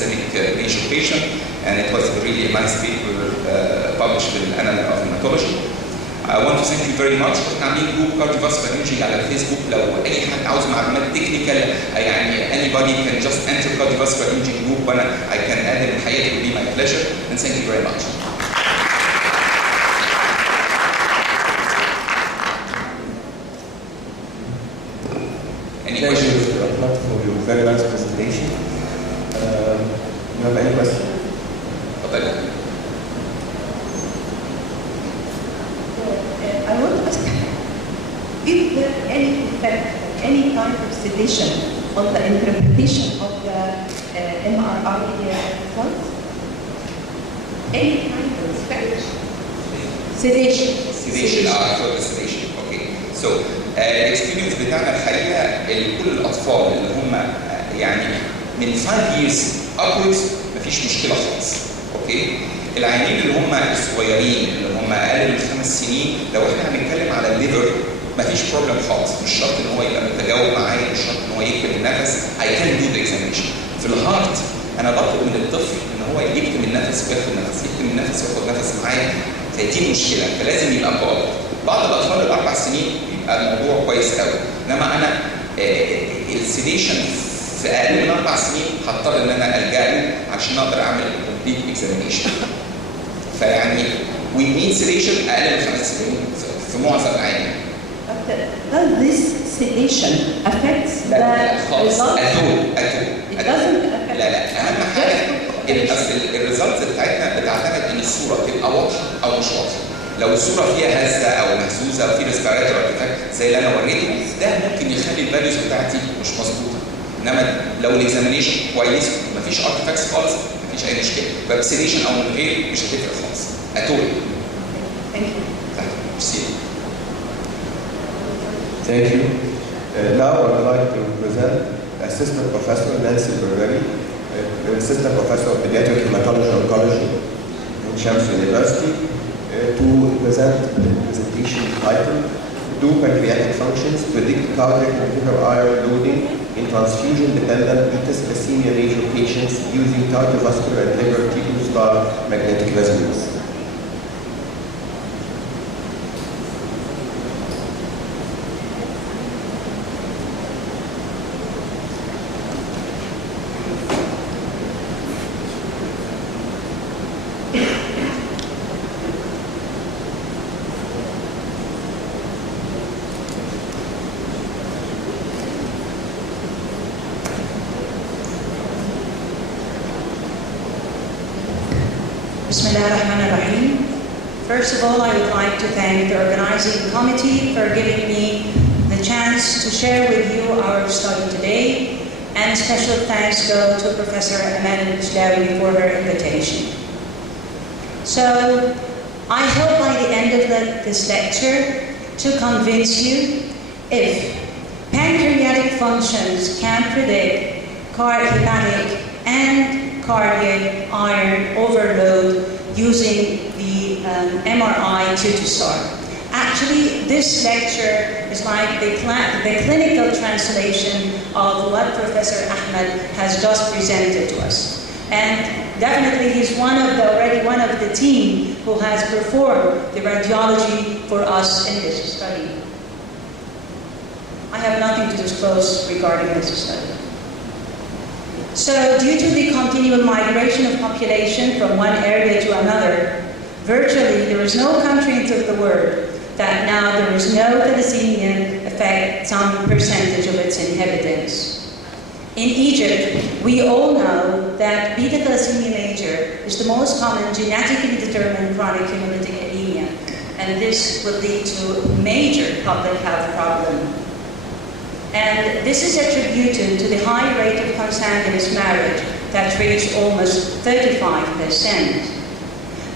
thalassemia major patient, and it was really a nice paper published in Annals of Hematology. I want to thank you very much. احنا عاملين جروب كارديوفاسكولار imaging على الفيسبوك، لو اي حد عاوز معلومات تكنيكال يعني anybody can just enter cardiovascular imaging group وانا I can add in الحقيقه it will be my pleasure and thank you very much. Any questions? Thank you, Ahmad, for your very nice presentation. You have any questions? I want to ask, is there any effect, any kind of sedation on the interpretation of the MRI results? Any kind of effect? Sedation. Sedation, for the sedation, okay. So, الاكسبيرينس بتاعنا الحقيقه كل الاطفال اللي هم يعني من 5 years upwards مفيش مشكله خالص، اوكي؟ العيانين اللي هم الصغيرين اللي هم اقل من 5 سنين لو احنا هنتكلم على الليفر مفيش بروبلم خالص، مش شرط ان هو يبقى متجاوب معايا، مش شرط ان هو يكتم النفس، I can do the examination. في الهارت انا بطلب من الطفل ان هو يكتم النفس وياخد نفس، يكتم النفس وياخد نفس معايا، فدي مشكله، فلازم يبقى قائد. بعض الاطفال الاربع سنين يبقى الموضوع كويس قوي، انما انا السيديشن في اقل من 4 سنين هضطر ان انا الجا له عشان اقدر اعمل كومبليت اكزامينيشن. فيعني وي نيد سيديشن اقل من 5 سنين في معظم العيانين. Does this sedation affects the result? It doesn't affect. لا اهم حاجه الريزلتس بتاعتنا بتعتمد ان الصوره تبقى واضحه او مش واضحه. لو الصوره فيها هزه او مهزوزه او في ريسبيراتور ارتفاكت زي اللي انا وريته ده ممكن يخلي الفاليوز بتاعتي مش مظبوطه. انما لو الاكزامينيشن كويس ومفيش ارتفاكتس خالص مفيش اي مشكله، فابسيليشن او من غير مش هتفرق خالص. اتول. Thank you. Thank you. Now I would like to present Assistant Professor Nancy Bergeri, Assistant Professor of Pediatric Hematology Oncology at Shams University, to present the presentation titled Do Pancreatic Functions Predict Cardiac and Liver Iron Loading in Transfusion-Dependent Beta Thalassemia Major Patients Using Cardiovascular and Liver T2-star Magnetic Resonance. Bismillahirrahmanirrahim. First of all, I would like to thank the organizing committee for giving me the chance to share with you our study today, and special thanks go to Professor Amal Islawi for her invitation. So, I hope by the end of this lecture to convince you if pancreatic functions can predict hepatic and cardiac iron overload using the MRI T2-star. Actually, this lecture is like the clinical translation of what Professor Ahmed has just presented to us. And definitely he's already one of the team who has performed the radiology for us in this study. I have nothing to disclose regarding this study. So, due to the continual migration of population from one area to another, virtually there is no country in the world that now there is no thalassemia affect some percentage of its inhabitants. In Egypt, we all know that beta thalassemia major is the most common genetically determined chronic hemolytic anemia, and this will lead to major public health problems. And this is attributed to the high rate of consanguineous marriage that reached almost 35%.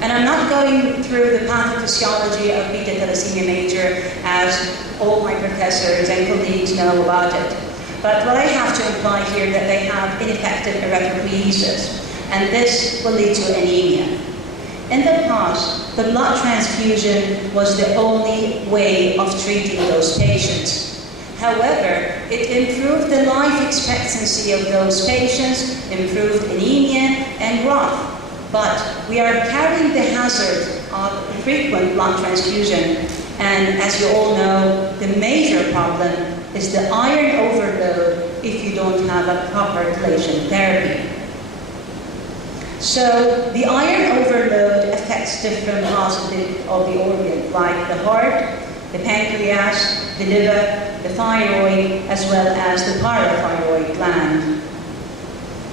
And I'm not going through the pathophysiology of beta thalassemia major as all my professors and colleagues know about it. But what I have to imply here that they have ineffective erythropoiesis, and this will lead to anemia. In the past, the blood transfusion was the only way of treating those patients. However, it improved the life expectancy of those patients, improved anemia, growth, but we are carrying the hazard of frequent blood transfusion. And as you all know, the major problem is the iron overload if you don't have a proper chelation therapy. So the iron overload affects different parts of the organ, like the heart, the pancreas, the liver, the thyroid, as well as the parathyroid gland.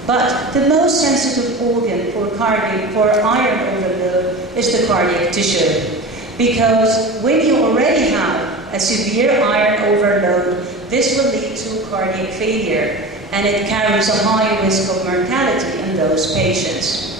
But the most sensitive organ for iron overload is the cardiac tissue, because when you already have a severe iron overload, this will lead to cardiac failure, and it carries a high risk of mortality in those patients.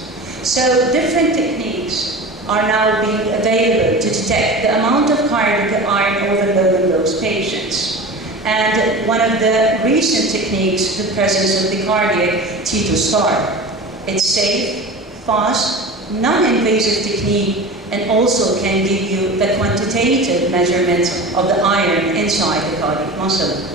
So different techniques are now being available to detect the amount of cardiac iron overload in those patients. And one of the recent techniques is the presence of the cardiac T2 star. It's safe, fast, non-invasive technique, and also can give you the quantitative measurements of the iron inside the cardiac muscle.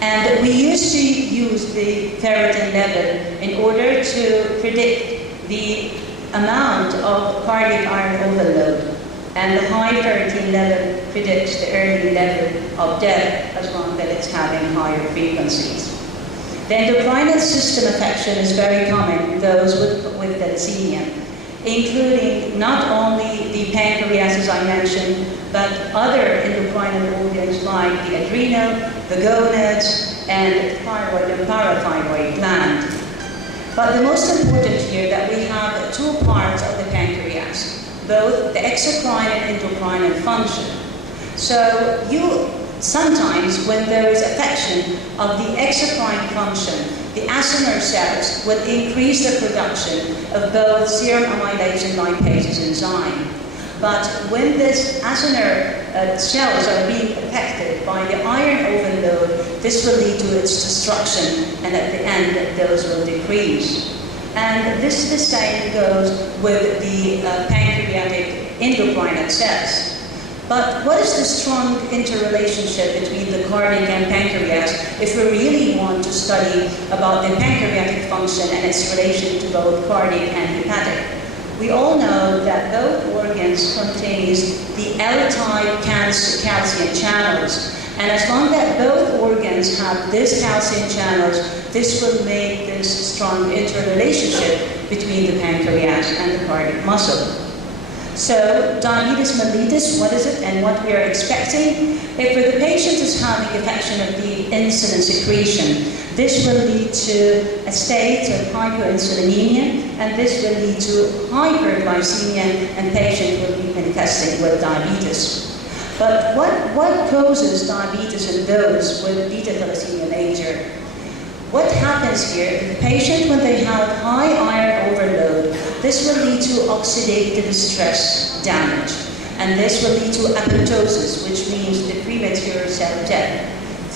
And we used to use the ferritin level in order to predict the amount of cardiac iron overload. And the high ferritin level predicts the early level of death as long as it's having higher frequencies. The endocrinal system affection is very common in those with thalassemia, including not only the pancreas, as I mentioned, but other endocrinal organs like the adrenal, the gonads, and the thyroid and parathyroid gland. But the most important here that we have two parts of the pancreas, both the exocrine and endocrinal function. So sometimes when there is affection of the exocrine function, the acinar cells will increase the production of both serum amylase and lipase enzyme. But when this acinar cells are being affected by the iron overload, this will lead to its destruction, and at the end, those will decrease. And this the same goes with the pancreatic endocrinal cells. But what is the strong interrelationship between the cardiac and pancreas if we really want to study about the pancreatic function and its relation to both cardiac and hepatic? We all know that both organs contains the L-type calcium channels. And as long as both organs have these calcium channels, this will make this strong interrelationship between the pancreas and the cardiac muscle. So, diabetes mellitus, what is it and what we are expecting? If the patient is having affection of the insulin secretion, this will lead to a state of hyperinsulinemia, and this will lead to hyperglycemia, and patient will be manifesting with diabetes. But what causes diabetes in those with beta thalassemia major? What happens here, the patient, when they have high iron overload, this will lead to oxidative stress damage. And this will lead to apoptosis, which means the premature cell death,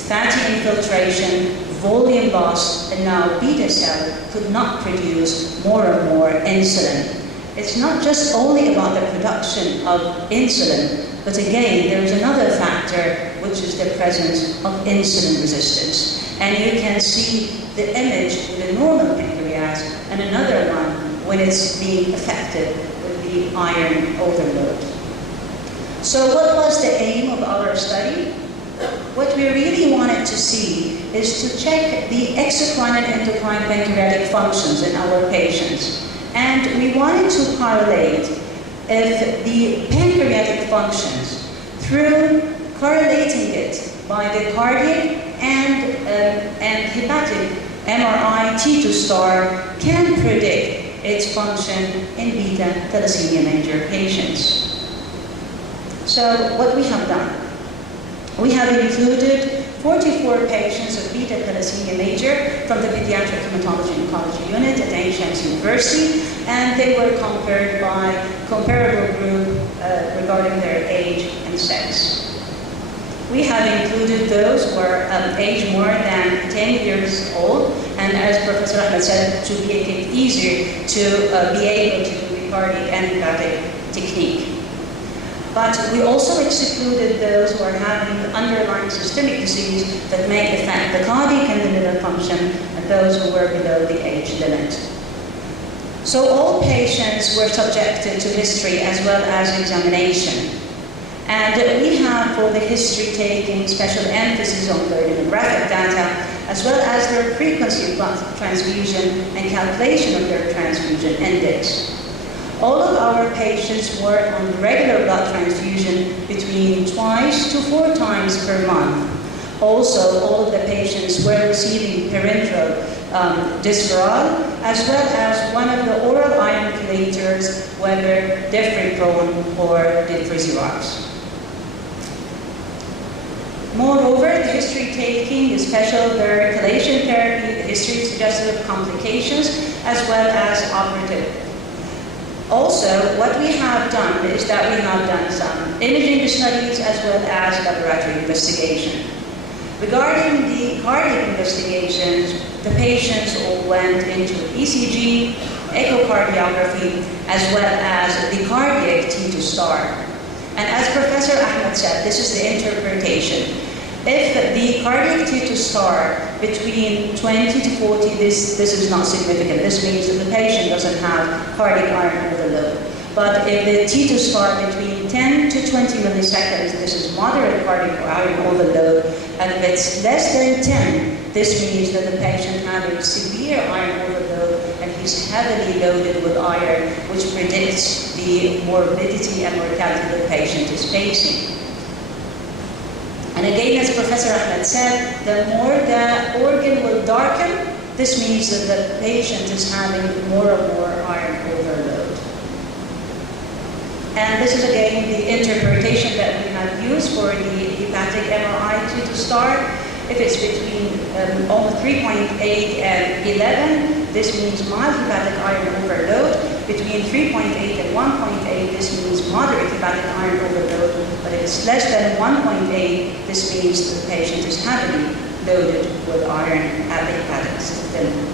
fatty infiltration, volume loss, and now beta cell could not produce more and more insulin. It's not just only about the production of insulin, but again, there is another factor, which is the presence of insulin resistance. And you can see the image with a normal pancreas and another one when it's being affected with the iron overload. So what was the aim of our study? What we really wanted to see is to check the exocrine and endocrine pancreatic functions in our patients. And we wanted to correlate if the pancreatic functions through correlating it by the cardiac and hepatic MRI T2 star can predict its function in beta thalassemia major patients. So what we have done, we have included 44 patients of beta thalassemia major from the Pediatric Hematology and Oncology Unit at Ain Shams University, and they were compared by comparable group regarding their age and sex. We have included those who are aged more than 10 years old, and as Professor Ahmed said, to make it easier to be able to do the cardiac and hepatic technique. But we also excluded those who are having underlying systemic disease that may affect the cardiac and the liver function, and those who were below the age limit. So all patients were subjected to history as well as examination. And we have, for the history taking, special emphasis on their demographic data, as well as their frequency of blood transfusion and calculation of their transfusion index. All of our patients were on regular blood transfusion between 2 to 4 times per month. Also, all of the patients were receiving parenteral Disferal, as well as one of the oral iron chelators, whether Defriprone or Dilfrisirox. Moreover, the history taking, the special chelation therapy, the history suggestive of complications, as well as operative. Also, what we have done is that we have done some imaging studies as well as laboratory investigation. Regarding the cardiac investigations, the patients all went into ECG, echocardiography, as well as the cardiac T2 star. And as Professor Ahmed said, this is the interpretation. If the cardiac T2 star between 20 to 40, this is not significant. This means that the patient doesn't have cardiac iron overload. But if the T2 star between 10 to 20 milliseconds, this is moderate cardiac iron overload. And if it's less than 10, this means that the patient having severe iron overload and he's heavily loaded with iron, which predicts the morbidity and mortality the patient is facing. And again, as Professor Ahmed said, the more the organ will darken, this means that the patient is having more and more iron overload. And this is again the interpretation that we have used for the hepatic MRI T2 star. If it's between almost 3.8 and 11, this means mild hepatic iron overload. Between 3.8 and 1.8, this means moderate hepatic iron overload. But if it's less than 1.8, this means the patient is heavily loaded with iron at the hepatic system.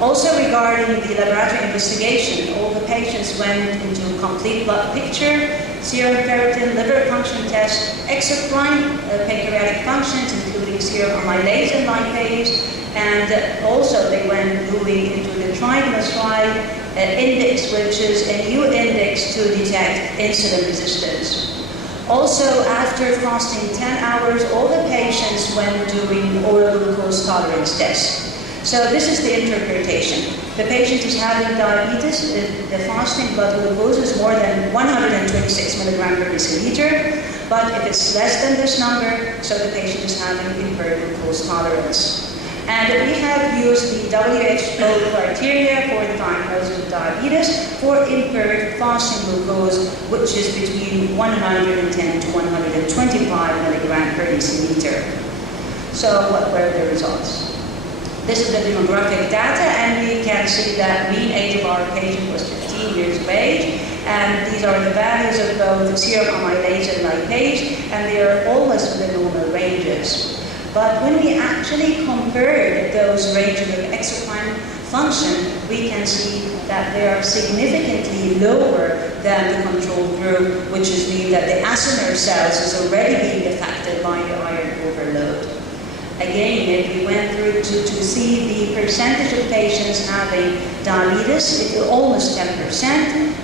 Also regarding the laboratory investigation, all the patients went into complete blood picture, serum ferritin, liver function test, exocrine pancreatic functions, including serum amylase and lipase, and also they went moving into the triglyceride index, which is a new index to detect insulin resistance. Also, after fasting 10 hours, all the patients went doing oral glucose tolerance tests. So this is the interpretation. The patient is having diabetes, the fasting blood glucose is more than 126 milligram per deciliter, but if it's less than this number, so the patient is having impaired glucose tolerance. And we have used the WHO criteria for the diagnosis of diabetes for impaired fasting glucose, which is between 110 to 125 milligram per deciliter. So what were the results? This is the demographic data, and we can see that mean age of our patient was 15 years of age, and these are the values of both serum amylase and lipase, and they are almost within normal ranges. But when we actually compared those ranges of exocrine function, we can see that they are significantly lower than the control group, which is mean that the acinar cells is already being affected by the iron overload. Again, if we went through to see the percentage of patients having diabetes, it was almost 10%,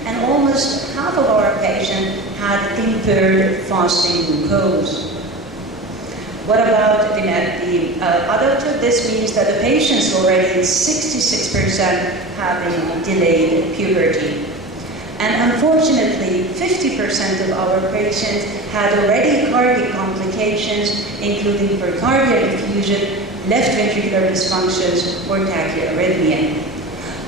and almost half of our patients had impaired fasting glucose. What about the adulthood? This means that the patients already 66% having delayed puberty. And unfortunately, 50% of our patients had already cardiac complications, including pericardial effusion, left ventricular dysfunctions, or tachyarrhythmia.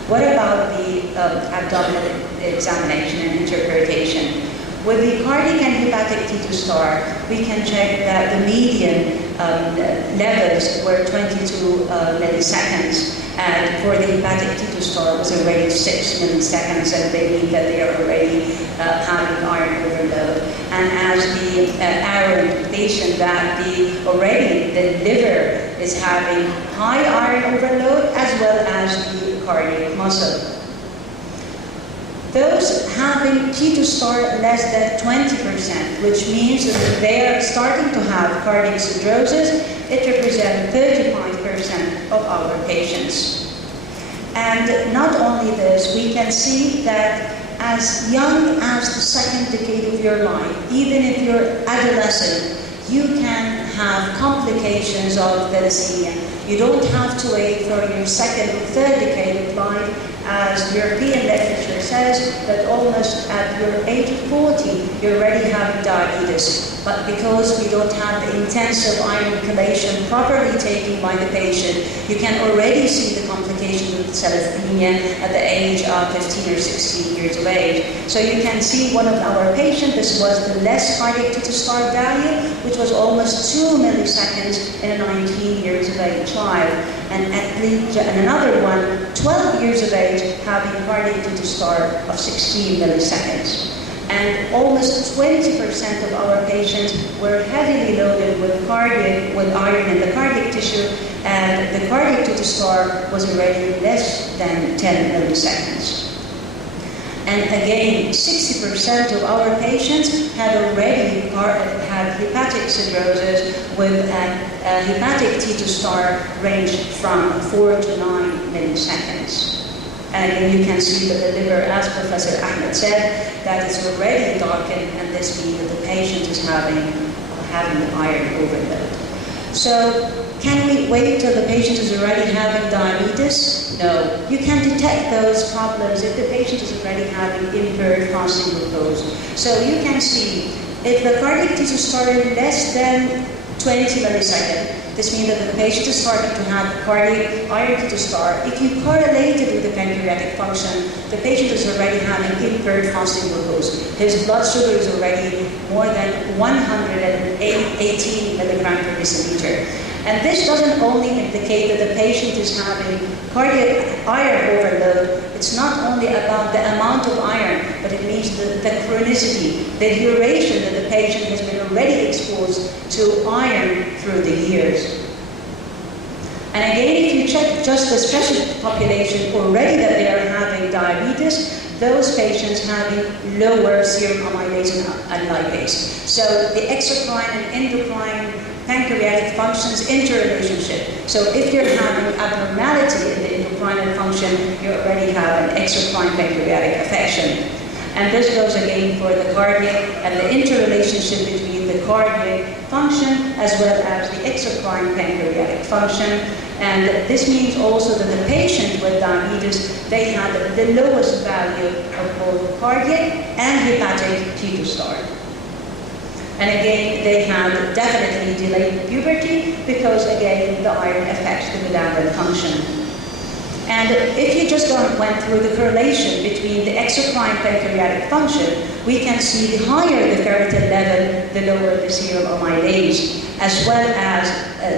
What about the abdominal examination and interpretation? With the cardiac and hepatic T2 star, we can check that the median levels were 22 milliseconds, and for the hepatic T2 star was already 6 milliseconds, and they mean that they are already having iron overload. And as the arrow indication that the liver is having high iron overload as well as the cardiac muscle. Those having T2 star less than 20%, which means that they are starting to have cardiac cirrhosis, it represents 35% of our patients. And not only this, we can see that as young as the second decade of your life, even if you're adolescent, you can have complications of thalassemia. You don't have to wait for your second or third decade of life, as European literature says that almost at your age of 40, you're already having diabetes. But because we don't have the intensive iron chelation properly taken by the patient, you can already see the complications of thalassemia at the age of 15 or 16 years of age. So you can see one of our patients, this was the less cardiac T2-star value, which was almost 2 milliseconds in a 19 years of age child. And another one, 12 years of age, having cardiac T2-star of 16 milliseconds. And almost 20% of our patients were heavily loaded with iron in the cardiac tissue, and the cardiac T2-star was already less than 10 milliseconds. And again, 60% of our patients had already had hepatic cirrhosis with a hepatic T2-star range from 4 to 9 milliseconds. And you can see that the liver, as Professor Ahmed said, that is already darkened, and this means that the patient is having iron overload. So, can we wait till the patient is already having diabetes? No. You can detect those problems if the patient is already having impaired fasting glucose. So you can see if the cardiac T2-star is less than 20 milliseconds, this means that the patient is starting to have cardiac iron T2-star. If you correlate it with the pancreatic function, the patient is already having impaired fasting glucose. His blood sugar is already more than 118 milligrams per deciliter. And this doesn't only indicate that the patient is having cardiac iron overload. It's not only about the amount of iron, but it means the chronicity, the duration that the patient has been already exposed to iron through the years. And again, if you check just the special population already that they are having diabetes, those patients having lower serum amylase and lipase. So the exocrine and endocrine pancreatic functions interrelationship. So if you're having abnormality in the endocrine function, you already have an exocrine pancreatic affection. And this goes again for the cardiac and the interrelationship between the cardiac function as well as the exocrine pancreatic function. And this means also that the patient with diabetes, they have the lowest value of both cardiac and hepatic T2-star. And again, they have definitely delayed puberty because, again, the iron affects the metabolic function. And if you just went through the correlation between the exocrine pancreatic function, we can see the higher the ferritin level, the lower the serum amylase, as well as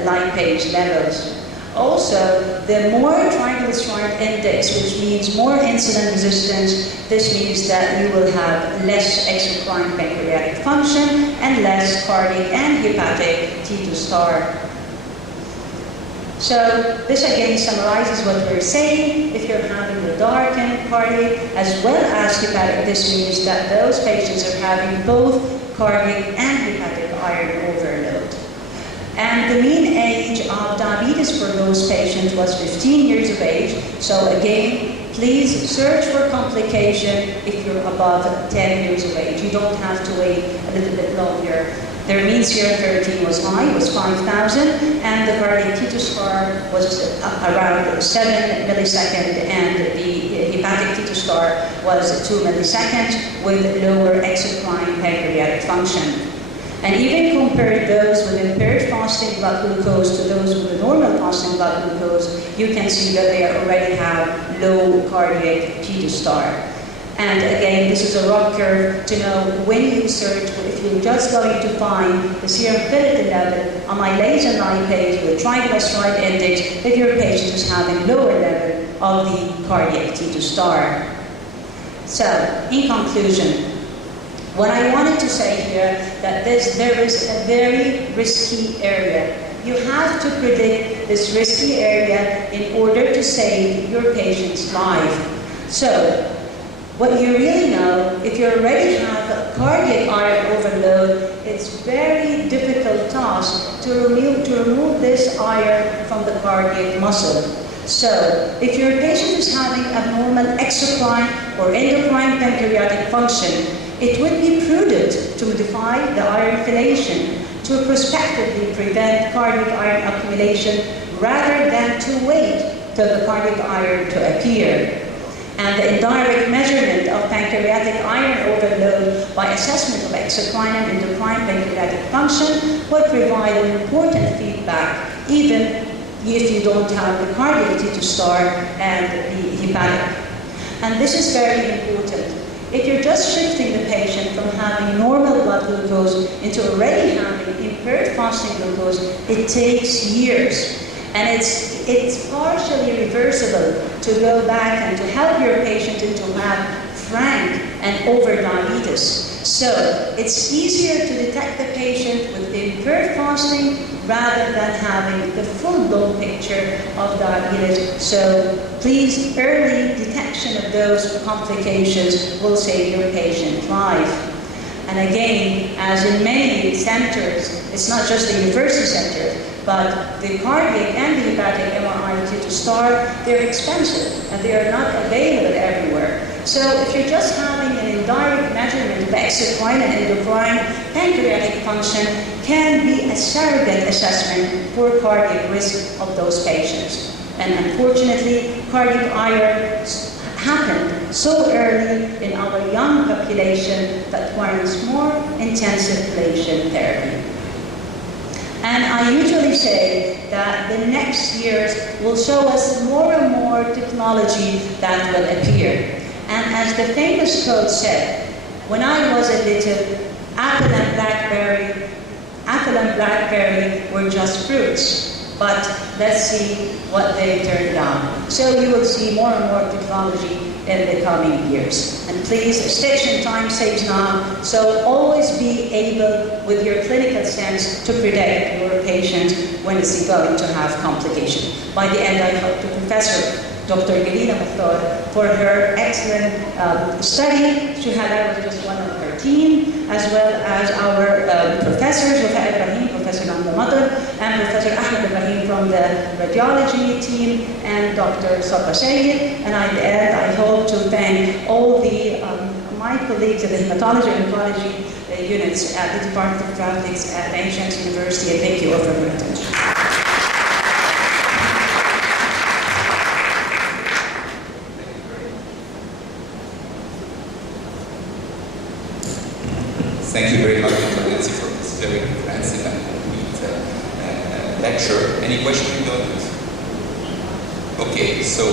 lipase levels. Also, the more triglyceride index, which means more insulin resistance, this means that you will have less exocrine pancreatic function and less cardiac and hepatic T2-star. So this again summarizes what we're saying. If you're having the darkened cardiac as well as hepatic, this means that those patients are having both cardiac and hepatic iron overload. And the mean age of diabetes for those patients was 15 years of age. So again, please search for complication if you're above 10 years of age. You don't have to wait a little bit longer. Their mean serum ferritin was high, was 5,000, and the cardiac T2-star was around 7 milliseconds, and the hepatic T2-star was 2 milliseconds with lower exocrine pancreatic function. And even compared those with impaired fasting blood glucose to those with the normal fasting blood glucose, you can see that they already have low cardiac T2-star. And again, this is a rock curve to know when you search, if you're just going to find the serum ferritin level, amylase and lipase with triglyceride index, if your patient is having lower level of the cardiac T2-star. So, in conclusion, what I wanted to say here, that there is a very risky area. You have to predict this risky area in order to save your patient's life. So, what you really know, if you already have a cardiac iron overload, it's very difficult task to remove this iron from the cardiac muscle. So, if your patient is having abnormal exocrine or endocrine pancreatic function, it would be prudent to modify the iron chelation to prospectively prevent cardiac iron accumulation rather than to wait till the cardiac iron to appear. And the indirect measurement of pancreatic iron overload by assessment of exocrine and endocrine pancreatic function will provide an important feedback, even if you don't have the cardiac to start and the hepatic. And this is very important. If you're just shifting the patient from having normal blood glucose into already having impaired fasting glucose, it takes years. And it's partially reversible to go back and to help your patient and to have frank and over-diabetes. So it's easier to detect the patient with impaired fasting rather than having the full-blown picture of diabetes. So please, early detection of those complications will save your patient life. And again, as in many centers, it's not just the university centers, but the cardiac and the hepatic MRI to start, they're expensive and they are not available everywhere. So if you're just having an indirect measurement of exocrine and endocrine pancreatic function, can be a surrogate assessment for cardiac risk of those patients. And unfortunately, cardiac iron happened so early in our young population that warrants more intensive ablation therapy. And I usually say that the next years will show us more and more technology that will appear. And as the famous quote said, when I was a little, apple and blackberry were just fruits. But let's see what they turned out. So you will see more and more technology in the coming years. And please, station time saves now, so always be able with your clinical sense to predict your patient when is he going to have complication. By the end, I hope to Professor Dr. Galina Mukhtar for her excellent study. I was just one of her team, as well as our professors, Wafa Ibrahim, Professor Namda Matar, and Professor Ahmed Ibrahim from the radiology team, and Dr. Safa Shaykh. And at the end, I hope to thank all the my colleagues at the hematology and oncology units at the Department of Traffics at Ancient University, and thank you all for your attention. Thank you very much, Dr. Nancy, for this very comprehensive and complete lecture. Any question in the audience? Okay, so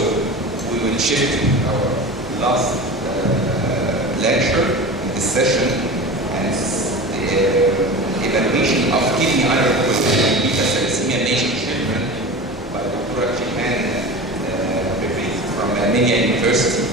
we will shift to our last lecture in this session, and the evaluation of kidney iron deficiency beta thalassemia Asian children by Dr. Jihan from Mania University.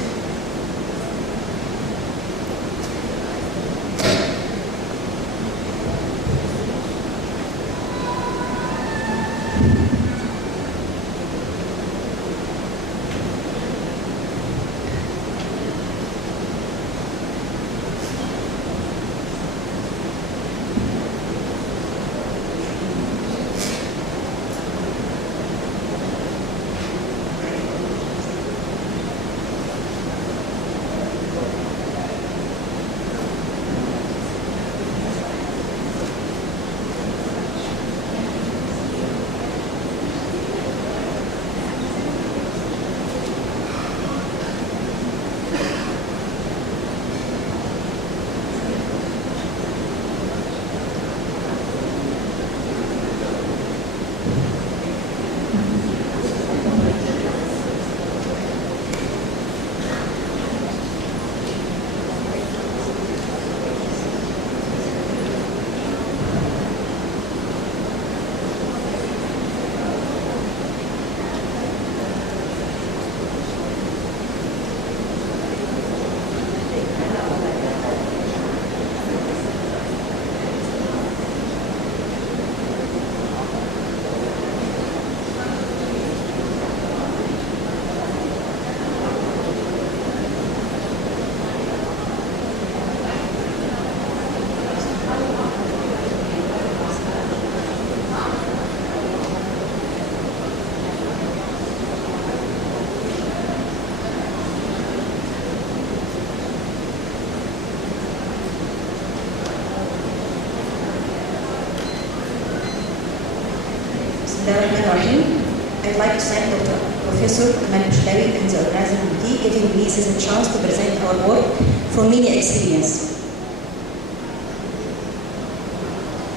I'd like to thank Dr. Professor Ahmed Bouchlaoui and the organizing committee giving me this chance to present our work from many experience.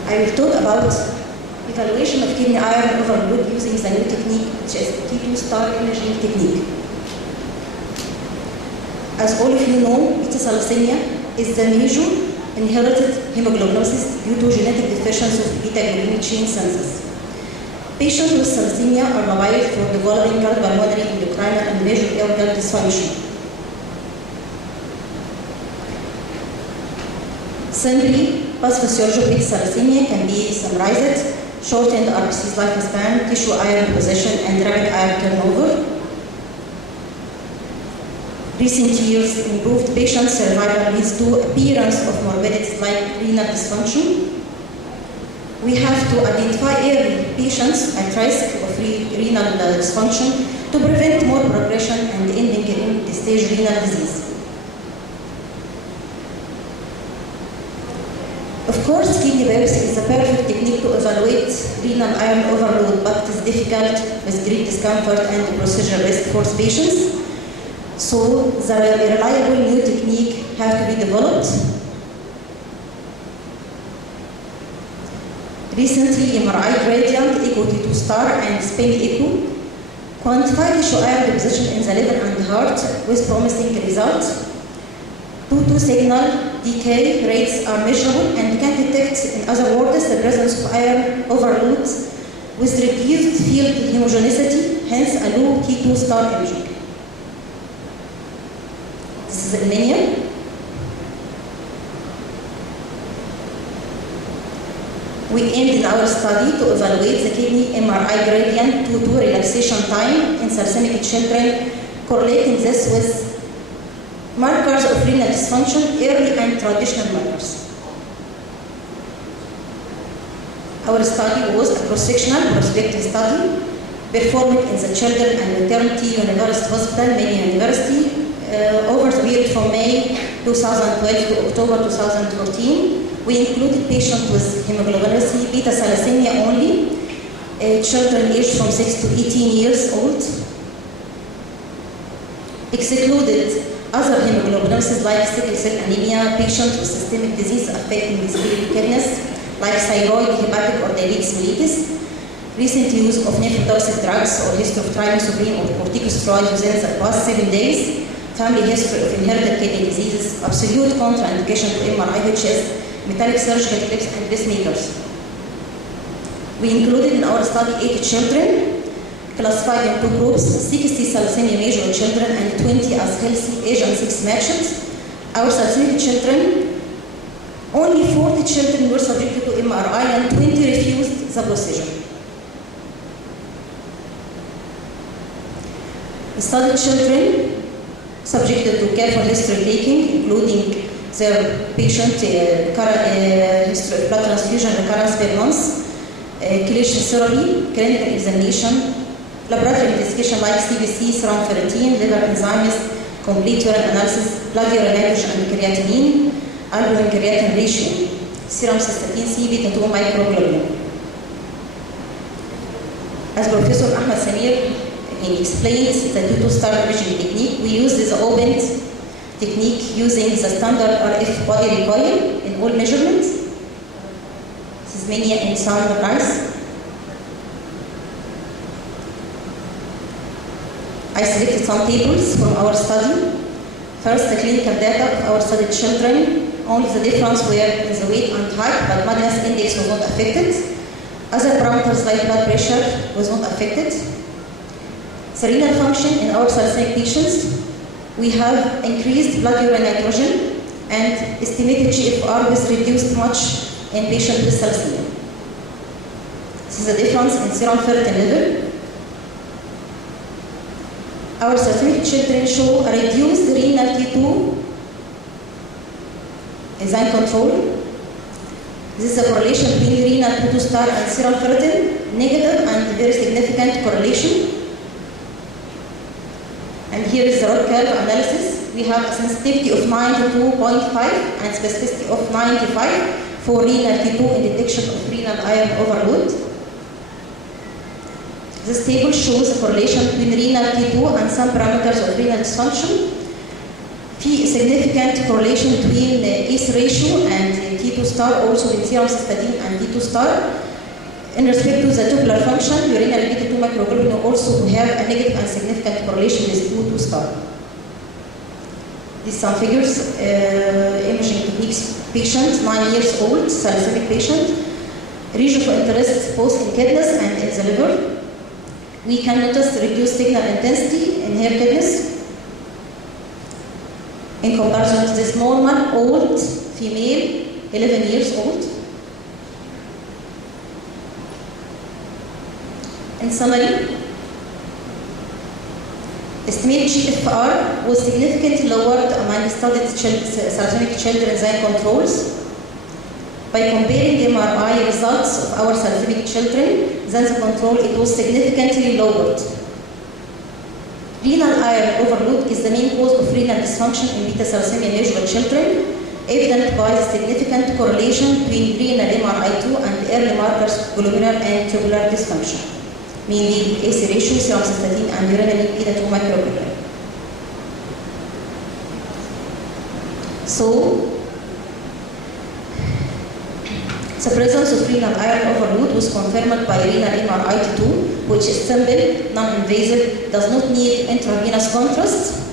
I will talk about evaluation of kidney iron overload using the new technique, which is the T2-star imaging technique. As all of you know, beta thalassemia is the major inherited hemoglobinosis due to genetic deficiency of beta-globin chain synthesis. Patients with thalassemia are liable for developing cardiopulmonary, endocrine, and major organ dysfunction. Simply, pathophysiology of beta thalassemia can be summarized: shortened RBC's lifespan, tissue iron deposition, and rapid iron turnover. Recent years, improved patient survival leads to appearance of morbidities like renal dysfunction. We have to identify early patients at risk of renal dysfunction to prevent more progression and ending in end-stage renal disease. Of course, kidney biopsy is a perfect technique to evaluate renal iron overload, but it is difficult with great discomfort and procedural risk for patients. So, the reliable new technique have to be developed. Recently, MRI gradient, echo T2-star, and spin echo quantified tissue iron deposition in the liver and heart with promising results. 2-2 signal decay rates are measurable and can detect, in other words, the presence of iron overload with reduced field homogeneity, hence a low T2-star imaging. This is anemia. We aimed in our study to evaluate the kidney MRI gradient 2-2 relaxation time in thalassemia children, correlating this with markers of renal dysfunction, early and traditional markers. Our study was a cross-sectional prospective study performed in the Children and Maternity University Hospital, Maine University, over the period from May 2012 to October 2014. We included patients with hemoglobinopathy, beta thalassemia only, children aged from 6 to 18 years old, excluded other hemoglobinopathies like sickle cell anemia, patients with systemic disease affecting disability kidneys, like thyroid, hepatic, or diabetes mellitus, recent use of nephrotoxic drugs or history of trimethoprim or corticosteroids within the past 7 days, family history of inherited kidney diseases, absolute contraindication to MRI, which is metallic surgical clips and pacemakers. We included in our study 80 children, classified in 2 groups, 60 thalassemia major children and 20 as healthy age and 6 matched. Our thalassemia children, only 40 children were subjected to MRI and 20 refused the procedure. The studied children subjected to careful history taking, including their patient history of blood transfusion recurrence per month, chelation therapy, clinical examination, laboratory investigation like CBC, serum ferritin, liver enzymes, complete urine analysis, blood urine nitrogen and creatinine, albumin creatinine ratio, serum cystatin C, beta 2 microglobulin. As Professor Ahmed Samir he explained the T2-star imaging technique, we use this opened technique using the standard RF body recoil in all measurements. This is mania and sound price. I selected some tables from our study. First, the clinical data of our studied children. Only the difference were in the weight and height, but mass index was not affected. Other parameters like blood pressure was not affected. The renal function in our thalassemia patients, we have increased blood urine nitrogen and estimated GFR was reduced much in patients with thalassemia. This is the difference in serum ferritin level. Our thalassemia children show a reduced renal T2 enzyme control. This is a correlation between renal T2-star and serum ferritin, negative and very significant correlation. And here is the rod curve analysis. We have a sensitivity of 92.5 and specificity of 95 for renal T2 in detection of renal iron overload. This table shows a correlation between renal T2 and some parameters of renal dysfunction. في significant correlation between ACE ratio and T2 star, also in serum cystatin and T2 star. In respect to the tubular function, urinary beta-2 microglobulin also have a negative and significant correlation with T2 star. These some figures, imaging techniques, patient, 9 years old, thalassemia patient, region of interest both in kidneys and in the liver. We can notice reduced signal intensity in her kidneys in comparison to this normal old female, 11 years old. In summary, estimated GFR was significantly lowered among studied thalassemia children than controls. By comparing MRI results of our thalassemia children than the control, it was significantly lowered. Renal iron overload is the main cause of renal dysfunction in beta thalassemia eligible children, evident by the significant correlation between renal MRI2 and early markers of glomerular and tubular dysfunction, mainly ACE ratio, serum cystatin, and urinary beta-2 microglobulin. So, the presence of renal iron overload was confirmed by renal MRI2, which is simple, non-invasive, does not need intravenous contrast,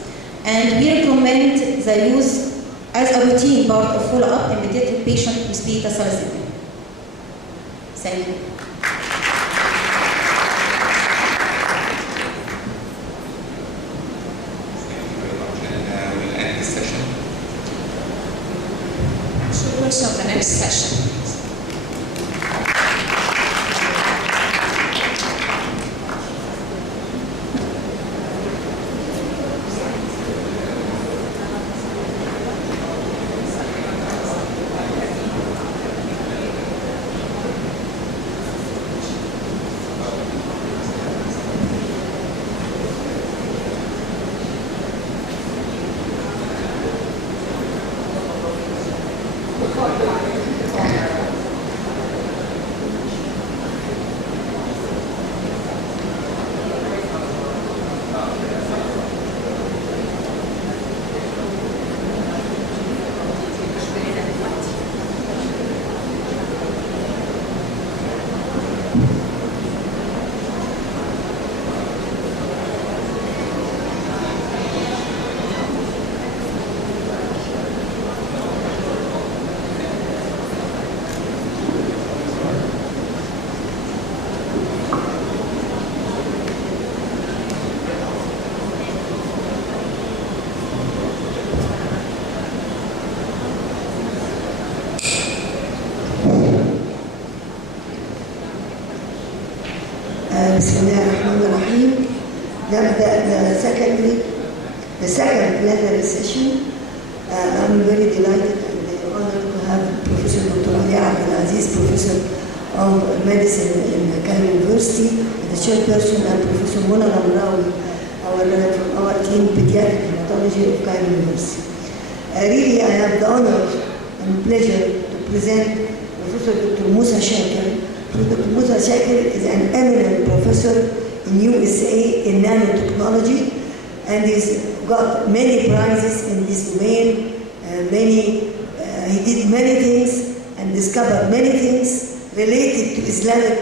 and we recommend the use as a routine part of follow-up in pediatric patients with beta thalassemia. Thank you. So the next session. بسم الله الرحمن الرحيم. نبدأ the second plenary session. I'm very delighted and honored to have Professor Dr. Ali Abdelaziz, Professor of Medicine in Cairo University, and the chairperson, and Professor Mona Lamraoui, from our team, Pediatric Hematology of Cairo University. Really, I have the honor and pleasure to present Professor Dr. Musa Shakir. Dr. Musa Shakir is an eminent professor in USA in nanotechnology, and he's got many prizes in this domain. He did many things and discovered many things related to Islamic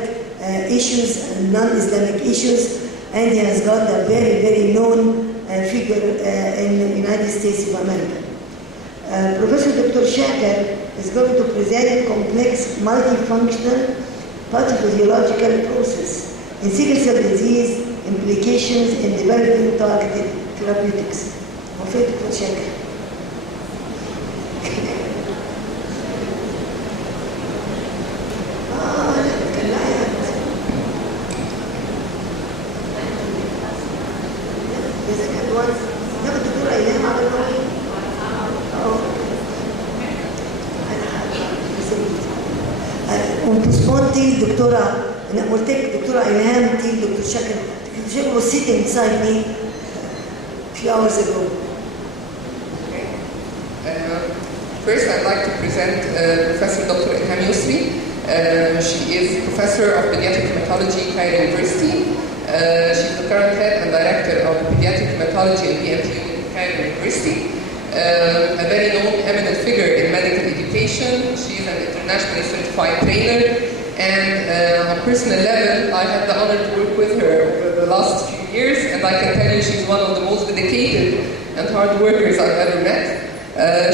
issues and non-Islamic issues, and he has got a very, very known figure in the United States of America. Professor Dr. Shakir is going to present complex multifunctional pathophysiological process in sickle cell disease, implications in developing targeted therapeutics. وفيت دكتور شاكر. Dr. أنا قلت لك دكتورة إلهام تيجي دكتور شاكر. Dr. Shakir was sitting beside me a few hours ago. First, I'd like to present Professor Dr. Ilham Yusri. She is Professor of Pediatric Hematology, Cairo University. She's the current head and director of pediatric hematology at M2U00022 Cairo University. A very known, eminent figure in medical education. She is an internationally certified trainer, and on a personal level, I had the honor to work with her over the last few years, and I can tell you she's one of the most dedicated and hard workers I've ever met.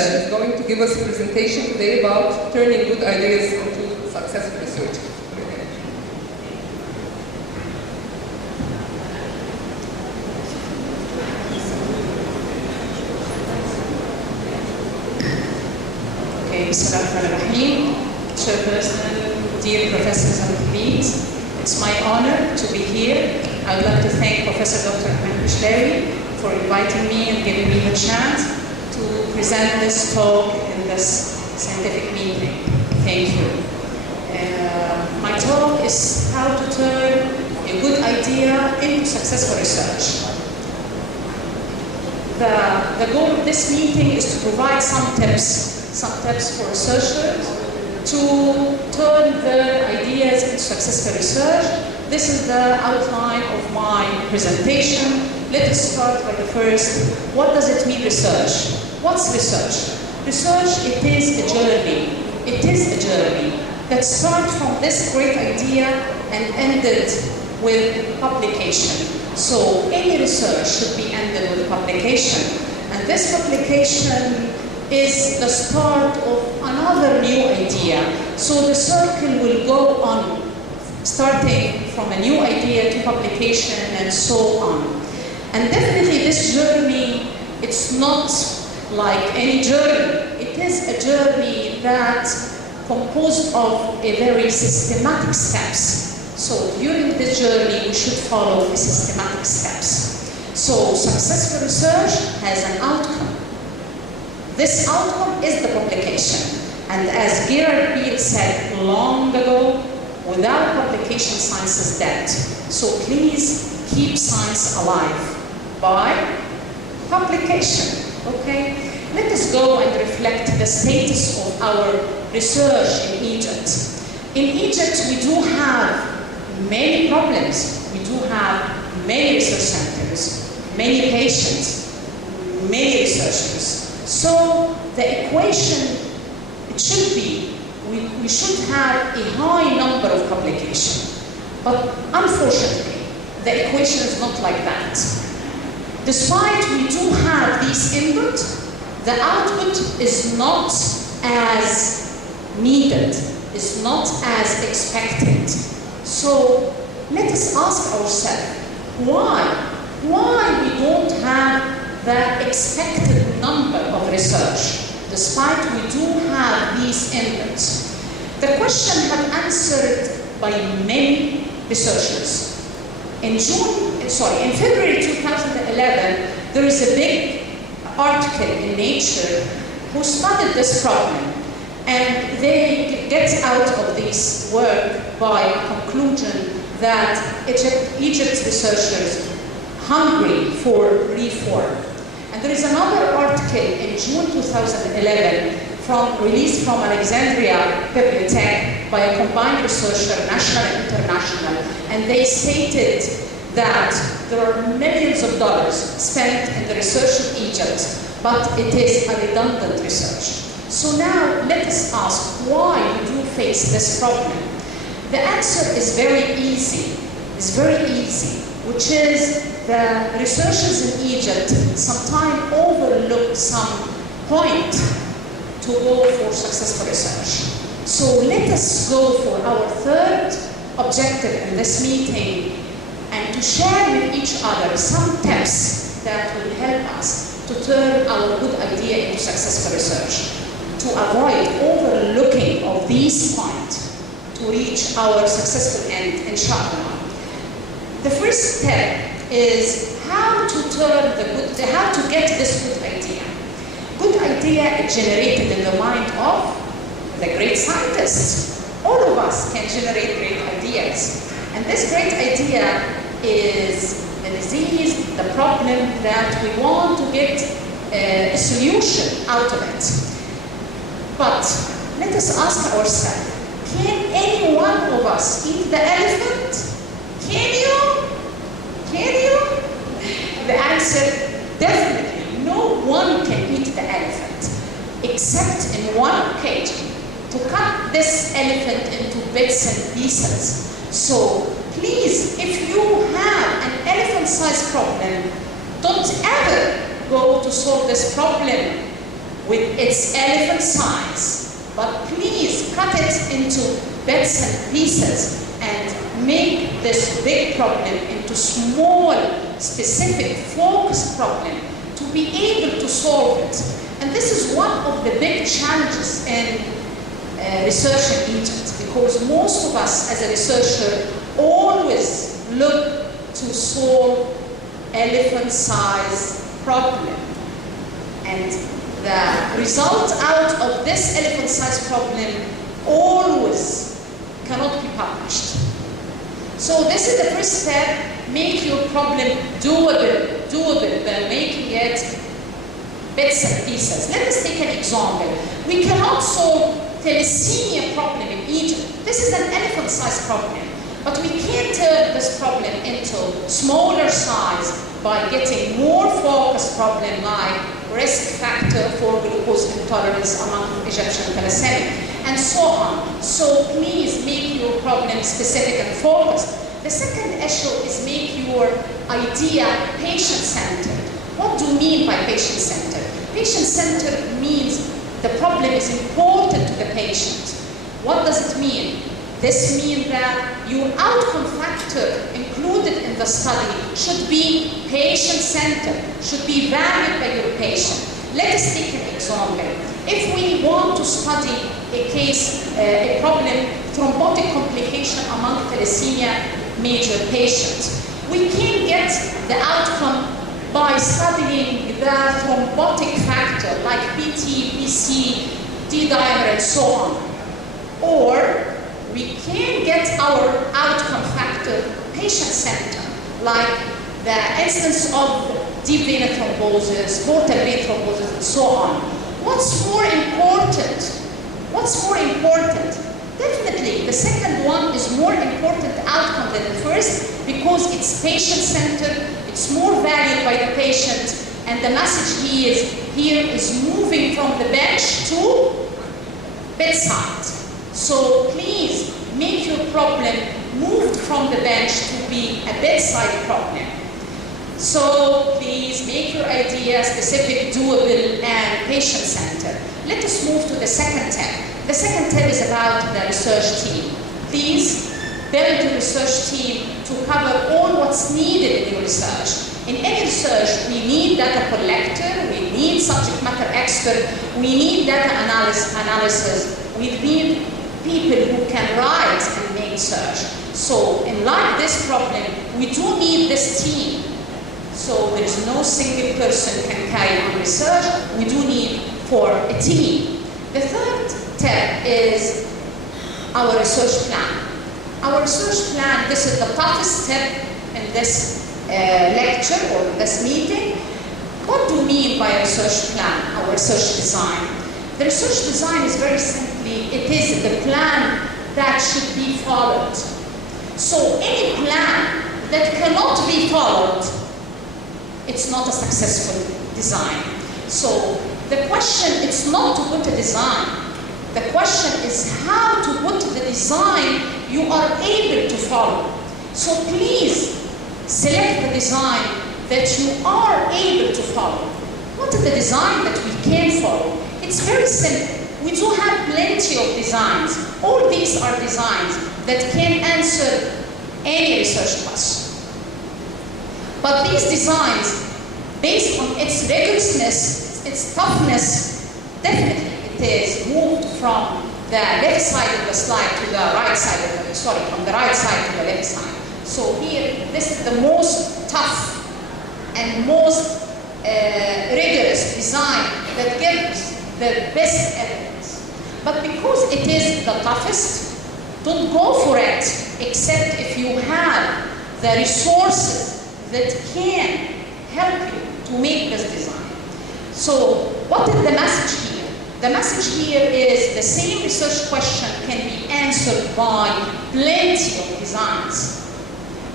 She's going to give us a presentation today about turning good ideas into successful research. Bismillahirrahmanirrahim. Chairperson, dear professors and colleagues, it's my honor to be here. I would like to thank Professor Dr. Ahmed for inviting me and giving me the chance to present this talk in this scientific meeting. Thank you. My talk is how to turn a good idea into successful research. The goal of this meeting is to provide some tips for researchers to turn their ideas into successful research. This is the outline of my presentation. Let us start by the first. What does it mean, research? What's research? Research, it is a journey. It is a journey that starts from this great idea and ended with publication. So any research should be ended with publication. And this publication is the start of another new idea. So the circle will go on, starting from a new idea to publication and so on. And definitely this journey, it's not like any journey. It is a journey that's composed of a very systematic steps. So during this journey, we should follow the systematic steps. So successful research has an outcome. This outcome is the publication. And as Gerard Beale said long ago, without publication, science is dead. So please keep science alive by publication, okay? Let us go and reflect the status of our research in Egypt. In Egypt, we do have many problems. We do have many research centers, many patients, many researchers. So the equation, it should be, we should have a high number of publications. But unfortunately, the equation is not like that. Despite we do have these input, the output is not as needed, is not as expected. So let us ask ourselves, why we don't have the expected number of research, despite we do have these inputs? The question has answered by many researchers. In February 2011, there is a big article in Nature who studied this problem, and they get out of this work by a conclusion that Egypt's researchers hungry for reform. And there is another article in June 2011 released from Alexandria Bibliotech by a combined researcher, national and international, and they stated that there are millions of dollars spent in the research of Egypt, but it is a redundant research. So now let us ask why we do face this problem. The answer is very easy. Which is the researchers in Egypt sometimes overlook some point to go for successful research. So let us go for our third objective in this meeting and to share with each other some tips that will help us to turn our good idea into successful research, to avoid overlooking of these points to reach our successful end, inshallah. The first step is how to get this good idea. Good idea is generated in the mind of the great scientists. All of us can generate great ideas. And this great idea is the disease, the problem that we want to get a solution out of it. But let us ask ourselves, can any one of us eat the elephant? Can you? Cairo? The answer, definitely, no one can eat the elephant, except in one occasion, to cut this elephant into bits and pieces. So please, if you have an elephant-sized problem, don't ever go to solve this problem with its elephant size, but please cut it into bits and pieces and make this big problem into small, specific, focused problem to be able to solve it. And this is one of the big challenges in research in Egypt, because most of us as a researcher always look to solve elephant-sized problem. And the result out of this elephant-sized problem always cannot be published. So this is the first step, make your problem doable by making it bits and pieces. Let us take an example. We cannot solve Thalassemia problem in Egypt. This is an elephant-sized problem, but we can turn this problem into smaller size by getting more focused problem like risk factor for glucose intolerance among Egyptian thalassemia, and so on. So please make your problem specific and focused. The second issue is make your idea patient-centered. What do you mean by patient-centered? Patient-centered means the problem is important to the patient. What does it mean? This means that your outcome factor included in the study should be patient-centered, should be valued by your patient. Let us take an example. If we want to study a case, a problem, thrombotic complication among thalassemia major patients, we can get the outcome by studying the thrombotic factor like PT, PC, D-dimer, and so on. Or we can get our outcome factor patient-centered, like the instance of deep vein thrombosis, portal vein thrombosis, and so on. What's more important? What's more important? Definitely, the second one is more important outcome than the first because it's patient-centered, it's more valued by the patient, and the message here is moving from the bench to bedside. So please make your problem moved from the bench to be a bedside problem. So please make your idea specific, doable, and patient-centered. Let us move to the second tab. The second tab is about the research team. Please build a research team to cover all what's needed in your research. In any research, we need data collector, we need subject matter expert, we need data analysis, we need people who can write and make search. So, in like this problem, we do need this team. So there is no single person can carry on research. We do need for a team. The third tab is our research plan. Our research plan, this is the toughest step in this lecture or this meeting. What do we mean by a research plan, our research design? The research design is very simply, it is the plan that should be followed. So any plan that cannot be followed, it's not a successful design. So the question is not to put a design. The question is how to put the design you are able to follow. So please select the design that you are able to follow. What is the design that we can follow? It's very simple. We do have plenty of designs. All these are designs that can answer any research question. But these designs, based on its rigorousness, its toughness, definitely it is moved from the left side of the slide to the right side of the, from the right side to the left side. So here, this is the most tough and most rigorous design that gives the best evidence. But because it is the toughest, don't go for it except if you have the resources that can help you to make this design. So what is the message here? The message here is the same research question can be answered by plenty of designs.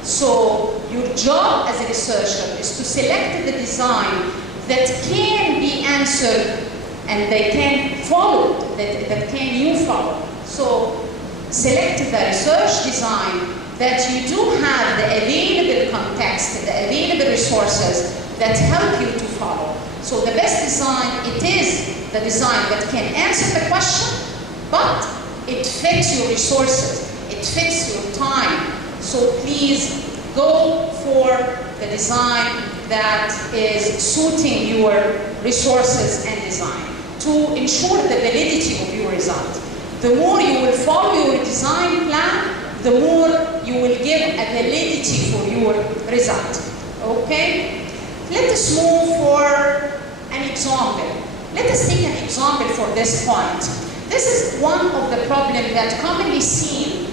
So your job as a researcher is to select the design that can be answered and they can follow, that can you follow. So select the research design that you do have the available context, the available resources that help you to follow. So the best design, it is the design that can answer the question, but it fits your resources, it fits your time. So please go for the design that is suiting your resources and design to ensure the validity of your result. The more you will follow your design plan, the more you will give a validity for your result. Okay? Let us move for an example. Let us take an example for this point. This is one of the problems that commonly seen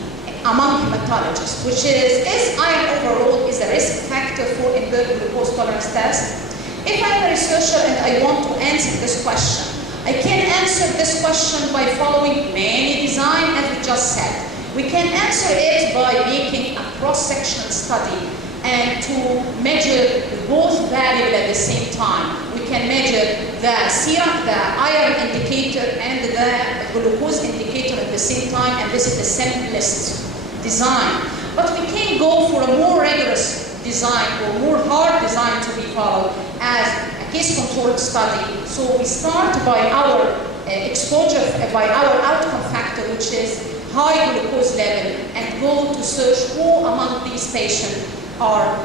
among hematologists, which is iron overload is a risk factor for impaired glucose tolerance test? If I am a researcher and I want to answer this question, I can answer this question by following many designs, as we just said. We can answer it by making a cross-sectional study and to measure both variables at the same time. We can measure the serum, the iron indicator, and the glucose indicator at the same time, and this is the simplest design. But we can go for a more rigorous design or more hard design to be followed as a case-controlled study. So we start by our exposure, by our outcome factor, which is high glucose level, and go to search who among these patients are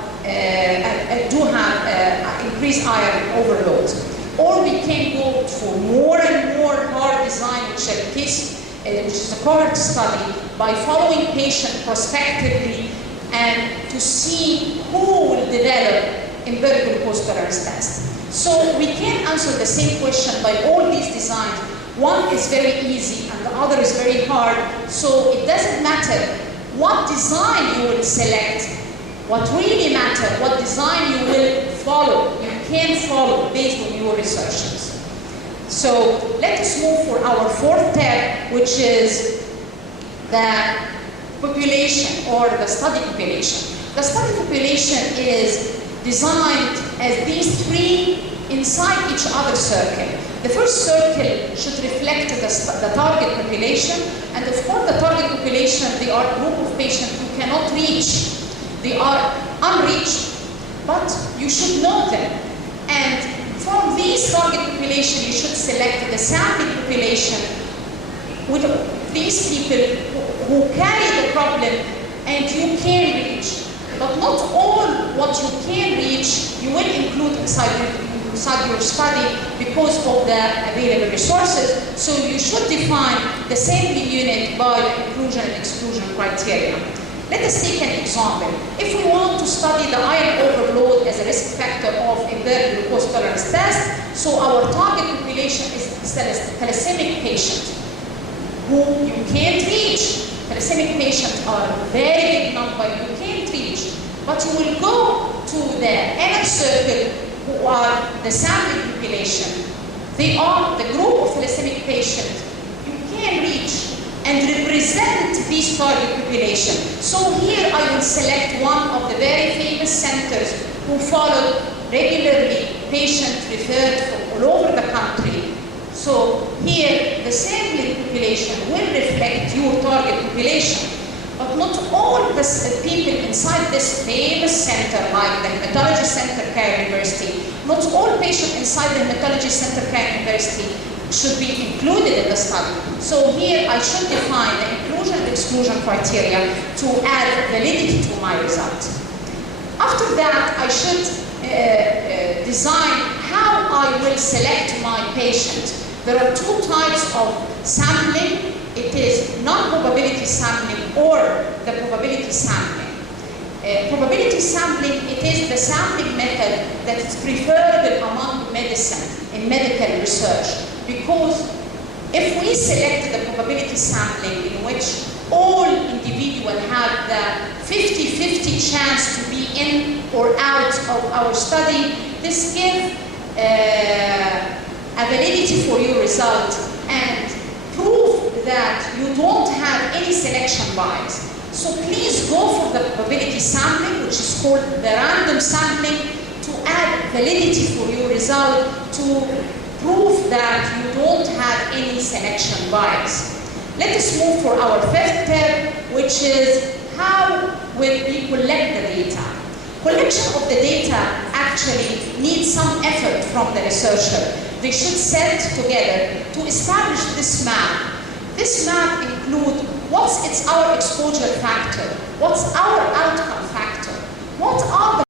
do have increased iron overload. Or we can go for more and more hard design, which is a cohort study, by following patients prospectively and to see who will develop impaired glucose tolerance test. So we can answer the same question by all these designs. One is very easy and the other is very hard, so it doesn't matter what design you will select. What really matters, what design you will follow, you can follow based on your researches. So let us move for our fourth tab, which is the population or the study population. The study population is designed as these three inside each other circle. The first circle should reflect the target population, and of course the target population, they are a group of patients who cannot reach. They are unreached, but you should know them. And from these target population, you should select the sampling population with these people who carry the problem and you can reach. But not all what you can reach, you will include inside your study because of the available resources. So you should define the sampling unit by inclusion and exclusion criteria. Let us take an example. If we want to study the iron overload as a risk factor of impaired glucose tolerance test, so our target population is thalassemic patients who you can't reach. Thalassemic patients are very big number, you can't reach. But you will go to the NF circle who are the sampling population. They are the group of thalassemic patients you can reach and represent this target population. So here I will select one of the very famous centers who followed regularly patients referred from all over the country. So here the sampling population will reflect your target population. But not all the people inside this famous center, like the Hematology Center, Cairo University, not all patients inside the Hematology Center, Cairo University should be included in the study. So here I should define the inclusion and exclusion criteria to add validity to my result. After that, I should design how I will select my patient. There are two types of sampling. It is non-probability sampling or the probability sampling. Probability sampling, it is the sampling method that is preferable among medicine in medical research, because if we select the probability sampling in which all individuals have the 50-50 chance to be in or out of our study, this gives a validity for your result and prove that you don't have any selection bias. So please go for the probability sampling, which is called the random sampling, to add validity for your result, to prove that you don't have any selection bias. Let us move for our fifth step, which is how will we collect the data. Collection of the data actually needs some effort from the researcher. They should sit together to establish this map. This map includes what's our exposure factor, what's our outcome factor, what are the